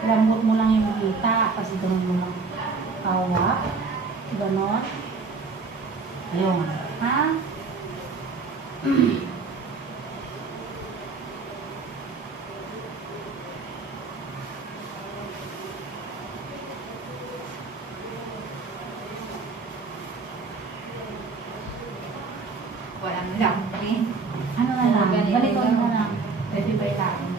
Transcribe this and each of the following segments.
Lambot mo lang yung hita, kasi doon mo lang tawa. Ganon. Ayun. Ha? Walang lampi. Ano na lang? Ganito na lang. Pwede ba ikain?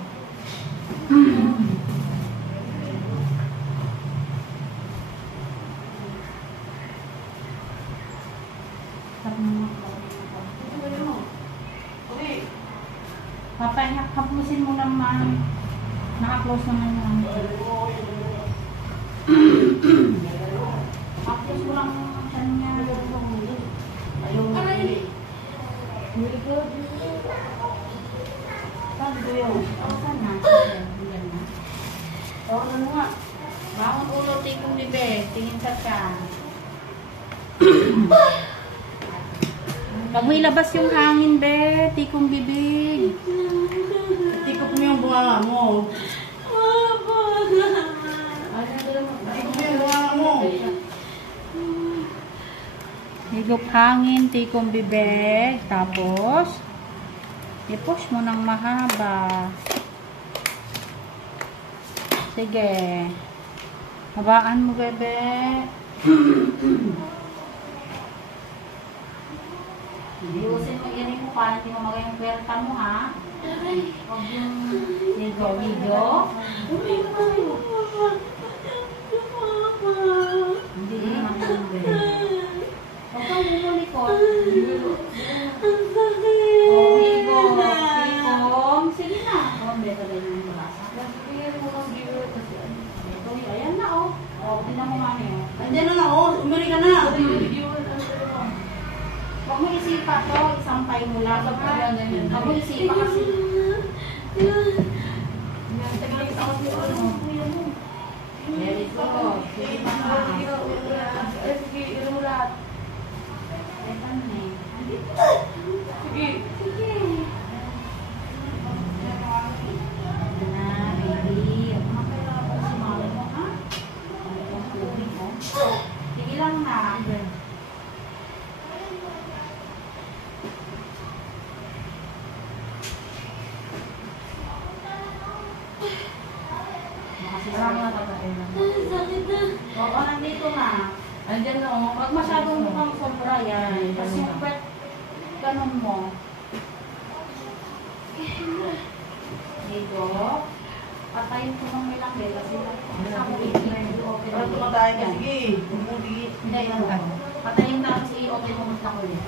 Papahinga, hapusin mo naman. Naka-close naman yan. Hapus mo lang kanya. Ayaw mo. Very good. Saan ko yun? Saan na? Yan na. O, ano nga? Bangon ulo, tikong libe. Tingin ka ka. Pag mo ilabas yung hangin, be. Tikong bibig. Tikop mo yung bunga mo. Tikop mo yung bunga mo. Higop hangin, tikong bibig. Tapos, i-push mo ng mahaba. Sige. Habaan mo, bebe. Iusin mo yan yung mukha, hindi mo magay yung kwerta mo, ha? Huwag yung ligo-ligo. Hindi naman yung bebe. Huwag kang bumulikot. O, ligo. Ligong. Sige na. O, beto rin yung nabasa. Ayan na, o. O, tinan mo mami, o. Andiyan na na, oh. Umali ka na. Huwag mo isipa to, isampay mo lang. Huwag mo isipa kasi. Very good. Sige pa na. Ay, paano na eh? Sige. Ito na, baby. Huwag makailangan pa si mami mo, ha? Ano yung tubig mo? Sige lang na. Oo, nandito na. Andiyan na, oh. Huwag masyadong mukhang sobra yan. Kasi yung pwet, ganun mo. Dito. Patayin ko ng ilang bel. Kasi sabi ko, i-open Parang tumatayin ka. Sige. Bumuli. Hindi, patayin na kasi i-open mo mas na ko yun.